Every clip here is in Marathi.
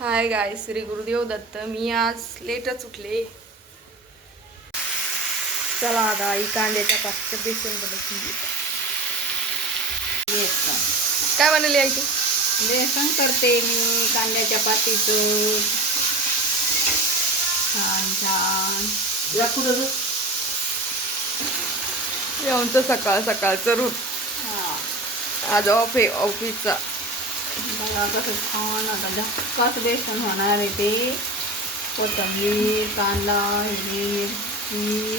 हाय गाय, श्री गुरुदेव दत्त. मी आज लेटच उठले. चला आता आई कांद्याच्या पाचच्या बेसन बनवते. बेसन काय बनवली आई तू? बेसन करते मी कांद्याच्या पातीचं. छान छान आमचं सकाळ सकाळचं रूट. आज ऑफिसचा. बघा कसं छान आता झक्कास बेसन होणार आहे ते. कोथिंबीर, कांदा, हिरवी मिरची,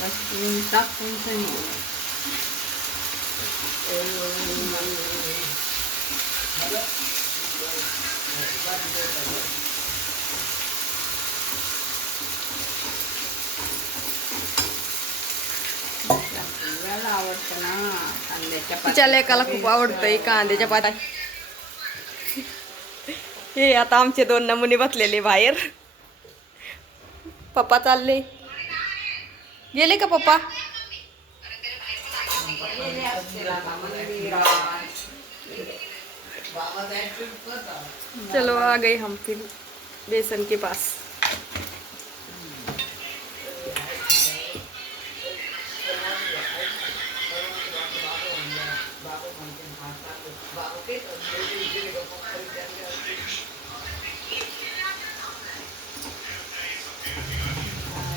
लसूण टाकून सगळं. आवडतं ना कांद्याच्या तिच्या लेकाला खूप आवडतंय कांद्याच्या पाता. हे आता आमचे 2 नमुने बसलेले बाहेर. पप्पा चालले. गेले का पप्पा? चलो आ गए हम फिर बेसन के पास.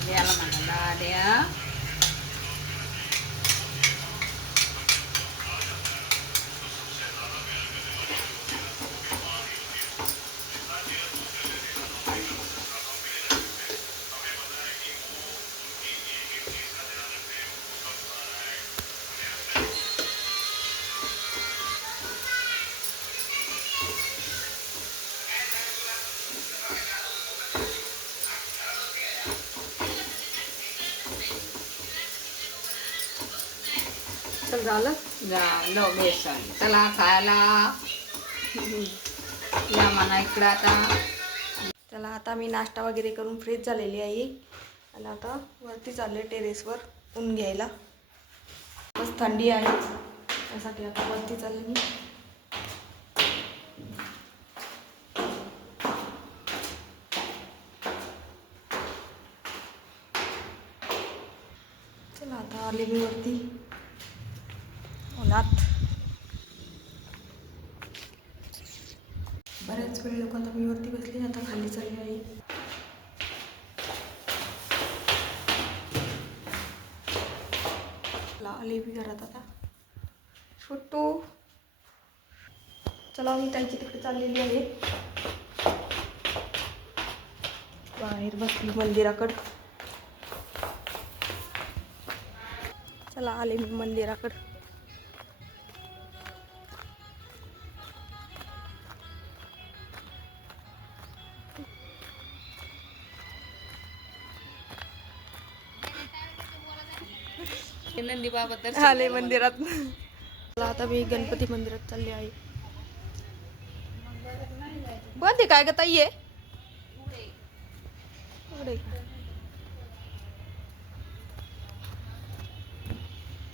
याला म्हणा द्या. चल झालं बेसन चला खायला या म्हणा इकडं आता. चला आता मी नाश्ता वगैरे करून फ्रेश झालेली आहे आणि आता वरती चालले टेरेसवर ऊन घ्यायला. बस थंडी आहे त्यासाठी आता वरती चालले मी. चला आता आले मी वरती उन्हात. बऱ्याच वेळ लोक आता मी वरती बसली, आता खाली चालली आहे. आले मी घरात आता. छोटू चला मी त्यांची तिकडे चाललेली आहे. बाहेर बसली मंदिराकडं. चला आले मी मंदिराकडं. नंदी बाबा तर आले मंदिरात. आता मी गणपती मंदिरात चालली आहे. बंद काय ग ताई आहे?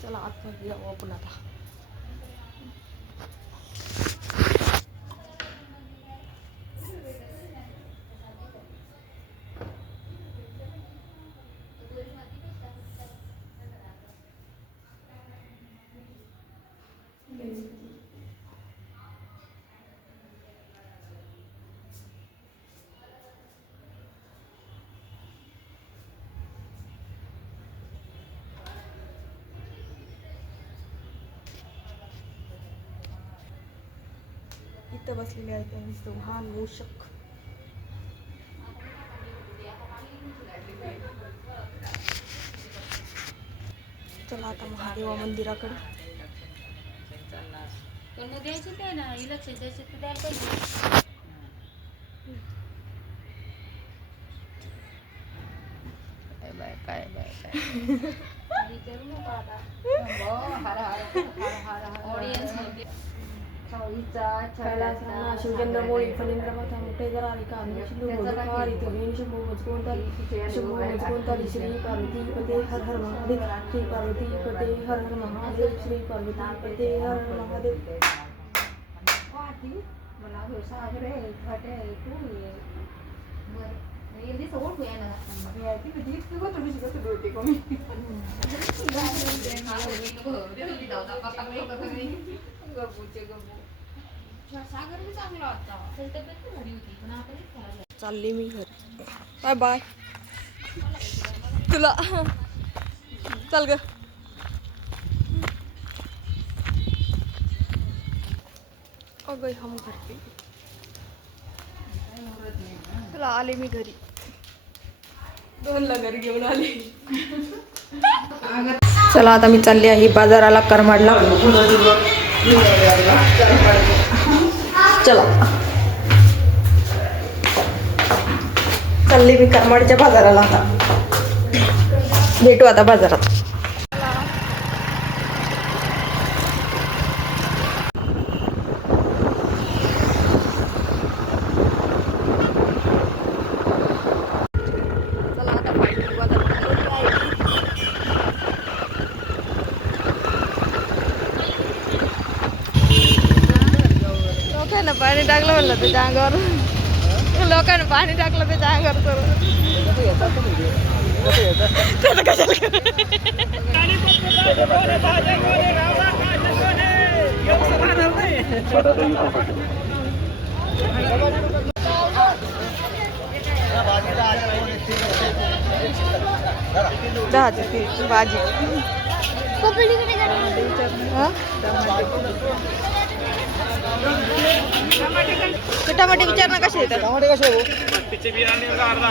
चला आतमध्ये जाऊ आपण आता. इथं बसलेले आहेत त्यांनी महान मूषक. चला आता महादेवा मंदिराकडे. द्यायचं काय ना इलेक्शन द्यायचं तर द्यायला पाहिजे. काय शिवचंद्र मोळी फणींद्र माथा मोठे जरारी कामी शिंदुखारी तवीन शंभूवच कोणताली श्री पार्वती पते हर हर महादेव. श्री पार्वती पते हर हर महादेव. श्री पार्वती पते हर हर महादेव. मला सागर आहे घाट आहे तू ये बरं ये दिस ओळखू या ना मी आहे ती दिस तू थोडीशी होती कोणी सागर बी चांगला होता तब्येत पण झाली होती पण आता नाही खराब. चालली मी घरी. Bye bye. तुला चल ग. अगं हम घर पे. चला आले मी घरी. दोनला घरी घेऊन आले. चला आता मी चालली आहे बाजाराला करमाडला. चला चालली मी करमाडच्या बाजाराला. आता भेटू आता बाजारात. चला आता फायनली बाजारात आहे. लोकांना पाणी टाकलं म्हणलं त्याच्या अंगावर. लोकांना पाणी टाकलं त्याच्या अंगावर भाजी. टमाटे विचार ना कसे येतात. टमाटे कसे हो? तिचे बियाणे अर्धा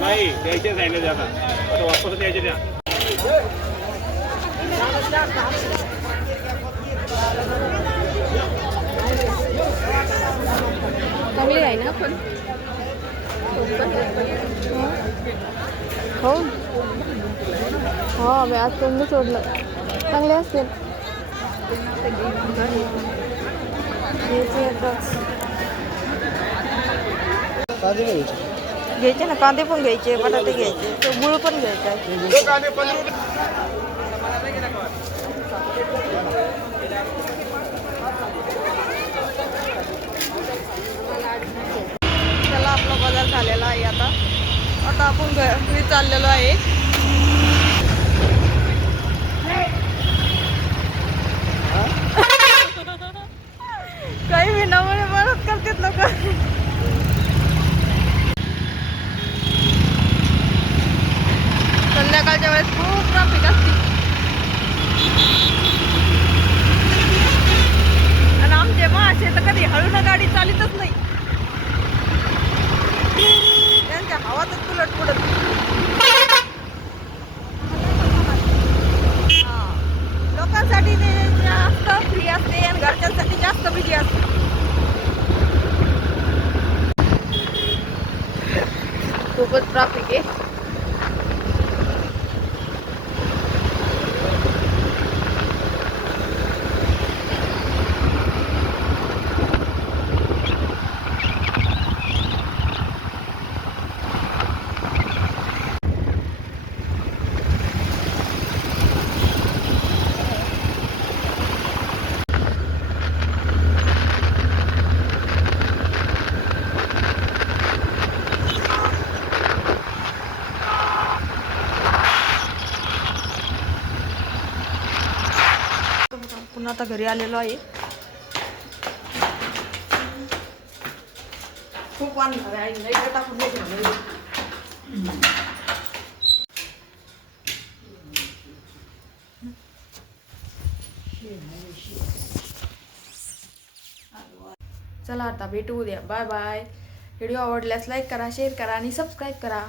नाही द्यायचे सांगितले द्या आता वापस द्यायचे द्या. चांगली आहे ना पण हो हो मी आज कोणतं सोडलं. चांगले असतील. घ्यायचे ना कांदे पण घ्यायचे बटाटे घ्यायचे गुळ पण घ्यायचा आहे. चला आपला बाजार झालेला आहे. आता आपण घरी चाललेलो आहे. काही विनामुळे मदत करतात लोक. संध्याकाळच्या वेळेस खूप ट्रॅफिक असते आणि आमचे मासे तर कधी हळून गाडी चालितच नाही. त्यांच्या हवातच तुलट पुढत. लोकांसाठी ते जास्त फ्री असते आणि घरच्यांसाठी जास्त बिझी असते. खूपच ट्रॅफिक आहे. पुन्हा आता घरी आलेलो आहे. खूप वाढणार आहे. लाईट टाकून चला आता भेटू उद्या. Bye bye. व्हिडिओ आवडल्यास लाईक करा, शेअर करा आणि सबस्क्राईब करा.